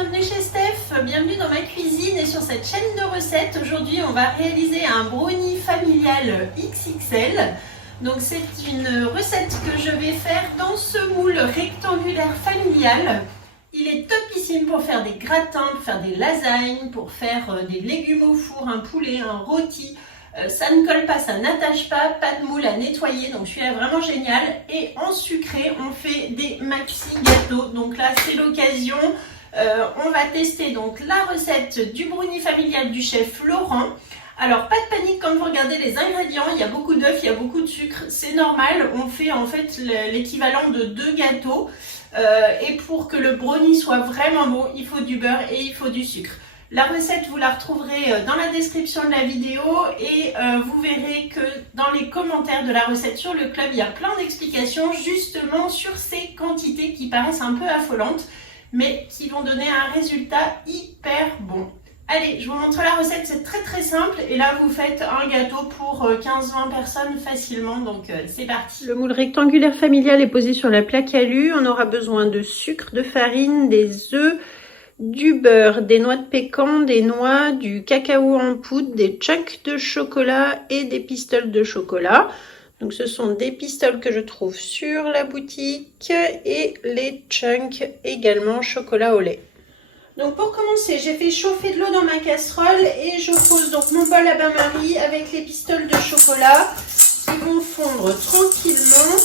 bienvenue chez Steph, bienvenue dans ma cuisine et sur cette chaîne de recettes. Aujourd'hui on va réaliser un brownie familial XXL. Donc c'est une recette que je vais faire dans ce moule rectangulaire familial. Il est topissime pour faire des gratins, pour faire des lasagnes, pour faire des légumes au four, un poulet, un rôti. Ça ne colle pas, ça n'attache pas de moule à nettoyer, donc celui-là est vraiment génial. Et en sucré, on fait des maxi gâteaux. Donc là, c'est l'occasion. On va tester donc la recette du brownie familial du chef Laurent. Alors, pas de panique quand vous regardez les ingrédients, il y a beaucoup d'œufs, il y a beaucoup de sucre, c'est normal. On fait en fait l'équivalent de 2 gâteaux. Et pour que le brownie soit vraiment bon, il faut du beurre et il faut du sucre. La recette, vous la retrouverez dans la description de la vidéo et vous verrez que dans les commentaires de la recette sur le club, il y a plein d'explications justement sur ces quantités qui paraissent un peu affolantes, mais qui vont donner un résultat hyper bon. Allez, je vous montre la recette, c'est très simple et là vous faites un gâteau pour 15-20 personnes facilement, donc c'est parti. Le moule rectangulaire familial est posé sur la plaque alu, on aura besoin de sucre, de farine, des œufs, du beurre, des noix de pécan, des noix, du cacao en poudre, des chunks de chocolat et des pistolets de chocolat. Donc ce sont des pistolets que je trouve sur la boutique et les chunks également chocolat au lait. Donc pour commencer, j'ai fait chauffer de l'eau dans ma casserole et je pose donc mon bol à bain-marie avec les pistolets de chocolat qui vont fondre tranquillement.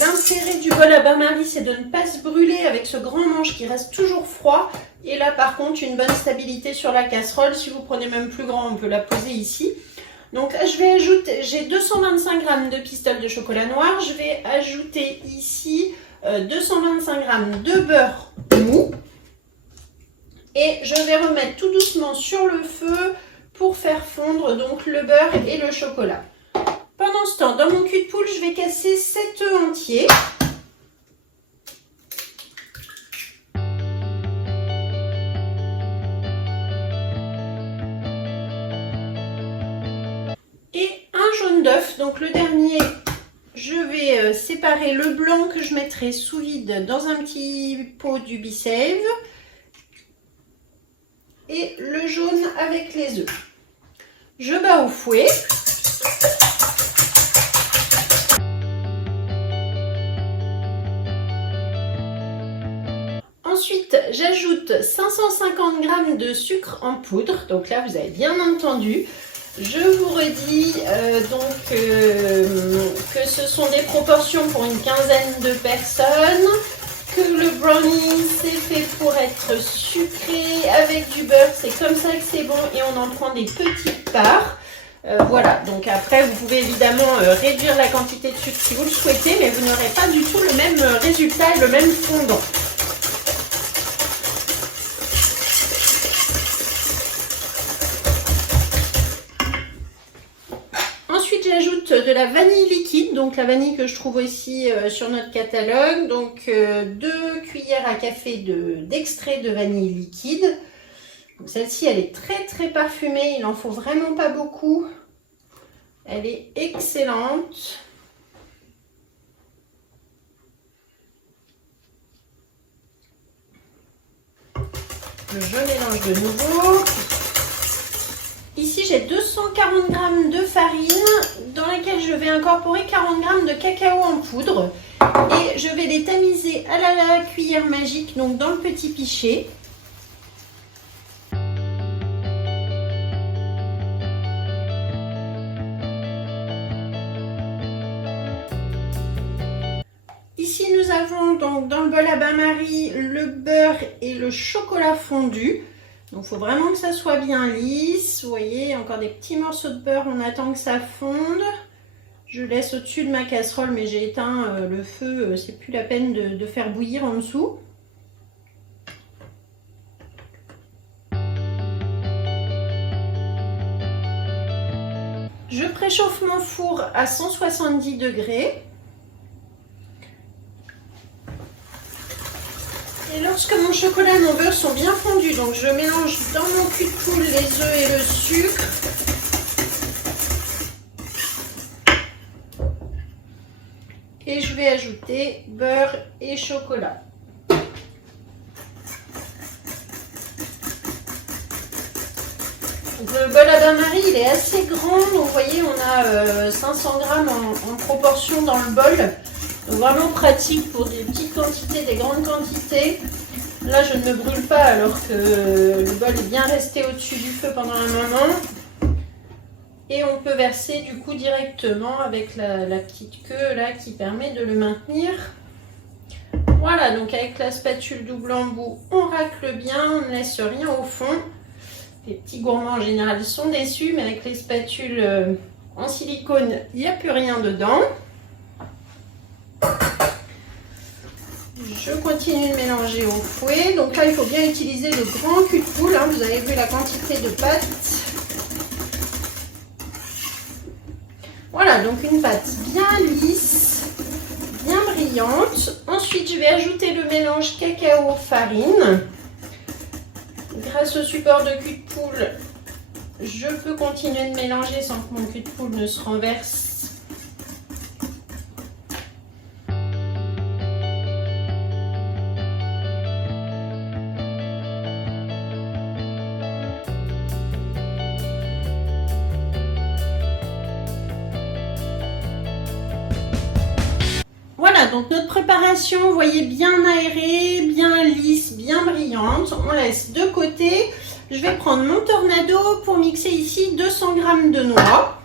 L'intérêt du bol à bain-marie, c'est de ne pas se brûler avec ce grand manche qui reste toujours froid. Et là, par contre, une bonne stabilité sur la casserole. Si vous prenez même plus grand, on peut la poser ici. Donc là, je vais ajouter, j'ai 225 g de pistolets de chocolat noir. Je vais ajouter ici 225 g de beurre mou. Et je vais remettre tout doucement sur le feu pour faire fondre donc le beurre et le chocolat. Pendant ce temps, dans mon cul de poule, je vais casser 7 œufs entiers. Et un jaune d'œuf. Donc le dernier, je vais séparer le blanc que je mettrai sous vide dans un petit pot du Be-Save. Et le jaune avec les œufs. Je bats au fouet. Ensuite, j'ajoute 550 g de sucre en poudre. Donc là, vous avez bien entendu. Je vous redis que ce sont des proportions pour une quinzaine de personnes. Que le brownie, c'est fait pour être sucré avec du beurre. C'est comme ça que c'est bon et on en prend des petites parts. Voilà, donc après, vous pouvez évidemment réduire la quantité de sucre si vous le souhaitez, mais vous n'aurez pas du tout le même résultat et le même fondant. Ensuite, j'ajoute de la vanille liquide, donc la vanille que je trouve aussi sur notre catalogue. Donc 2 cuillères à café d'extrait de vanille liquide. Celle-ci, elle est très parfumée, il n'en faut vraiment pas beaucoup. Elle est excellente. Je mélange de nouveau. Ici, j'ai 240 g de farine dans laquelle je vais incorporer 40 g de cacao en poudre. Et je vais les tamiser à la cuillère magique, donc dans le petit pichet. Ici, nous avons donc dans le bol à bain-marie le beurre et le chocolat fondu. Donc, il faut vraiment que ça soit bien lisse. Vous voyez, encore des petits morceaux de beurre. On attend que ça fonde. Je laisse au-dessus de ma casserole, mais j'ai éteint le feu. C'est plus la peine de faire bouillir en dessous. Je préchauffe mon four à 170 degrés. Et lorsque mon chocolat et mon beurre sont bien fondus, donc je mélange dans mon cul de poule les œufs et le sucre. Et je vais ajouter beurre et chocolat. Le bol à bain-marie, il est assez grand. Donc, vous voyez, on a 500 grammes en proportion dans le bol. Donc, vraiment pratique pour des petites quantités, des grandes quantités. Là, je ne me brûle pas alors que le bol est bien resté au-dessus du feu pendant un moment. Et on peut verser du coup directement avec la petite queue là qui permet de le maintenir. Voilà, donc avec la spatule double embout, on racle bien, on ne laisse rien au fond. Les petits gourmands en général sont déçus, mais avec les spatules en silicone, il n'y a plus rien dedans. Je continue de mélanger au fouet. Donc là, il faut bien utiliser le grand cul de poule. Hein. Vous avez vu la quantité de pâte. Voilà, donc une pâte bien lisse, bien brillante. Ensuite, je vais ajouter le mélange cacao-farine. Grâce au support de cul de poule, je peux continuer de mélanger sans que mon cul de poule ne se renverse. Voilà, donc notre préparation, vous voyez, bien aérée, bien lisse, bien brillante. On laisse de côté. Je vais prendre mon tornado pour mixer ici 200 g de noix.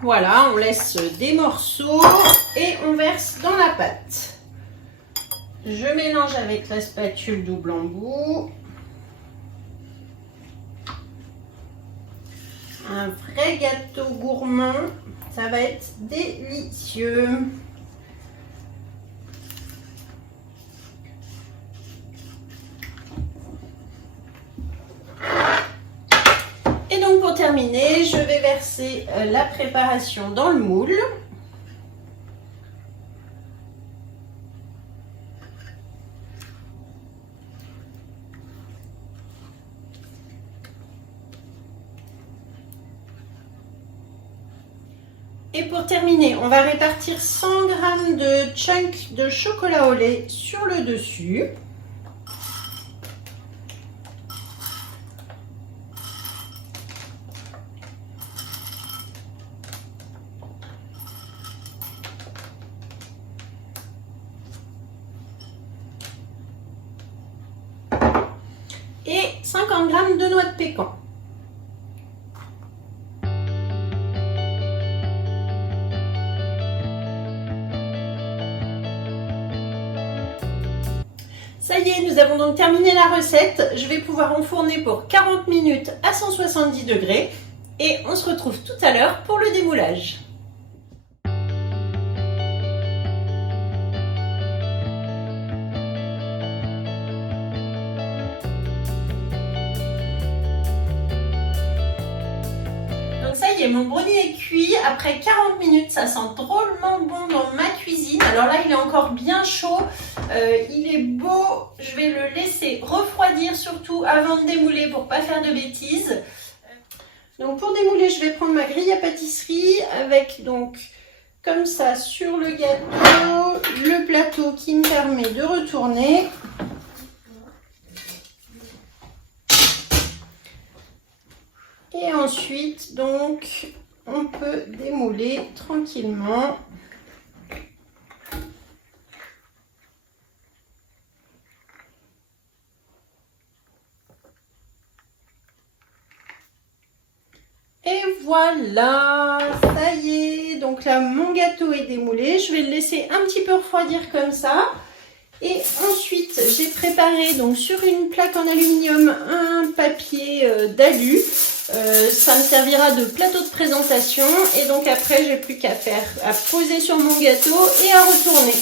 Voilà, on laisse des morceaux et on verse dans la pâte. Je mélange avec la spatule double embout. Un vrai gâteau gourmand, ça va être délicieux. Et donc pour terminer, je vais verser la préparation dans le moule. Et pour terminer, on va répartir 100 g de chunks de chocolat au lait sur le dessus. Et 50 g de noix de pécan. Ça y est, nous avons donc terminé la recette. Je vais pouvoir enfourner pour 40 minutes à 170 degrés et on se retrouve tout à l'heure pour le démoulage. Donc ça y est, mon brownie est cuit. Après 40 minutes, ça sent drôlement bon dans ma cuisine. Alors là, il est encore bien chaud. Il est beau. Je vais le laisser refroidir surtout avant de démouler pour ne pas faire de bêtises. Donc pour démouler, je vais prendre ma grille à pâtisserie avec donc comme ça sur le gâteau, le plateau qui me permet de retourner. Et ensuite, donc, on peut démouler tranquillement. Et voilà, ça y est. Donc là, mon gâteau est démoulé. Je vais le laisser un petit peu refroidir comme ça. Et ensuite, j'ai préparé donc sur une plaque en aluminium un papier d'alu. Ça me servira de plateau de présentation. Et donc après, j'ai plus qu'à poser sur mon gâteau et à retourner.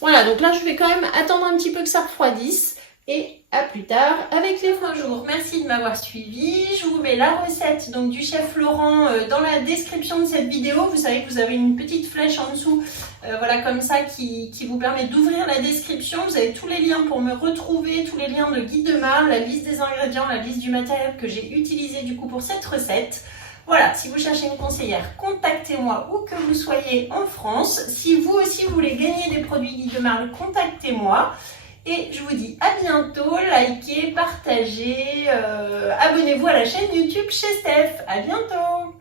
Voilà, donc là, je vais quand même attendre un petit peu que ça refroidisse. Et à plus tard avec les prochains jours. Merci de m'avoir suivi. Je vous mets la recette donc, du chef Laurent dans la description de cette vidéo. Vous savez que vous avez une petite flèche en dessous, voilà comme ça, qui vous permet d'ouvrir la description. Vous avez tous les liens pour me retrouver, tous les liens de guide de marbre, la liste des ingrédients, la liste du matériel que j'ai utilisé du coup pour cette recette. Voilà, si vous cherchez une conseillère, contactez-moi où que vous soyez en France. Si vous aussi vous voulez gagner des produits guide de marbre, contactez-moi. Et je vous dis à bientôt, likez, partagez, abonnez-vous à la chaîne YouTube chez Steph. À bientôt!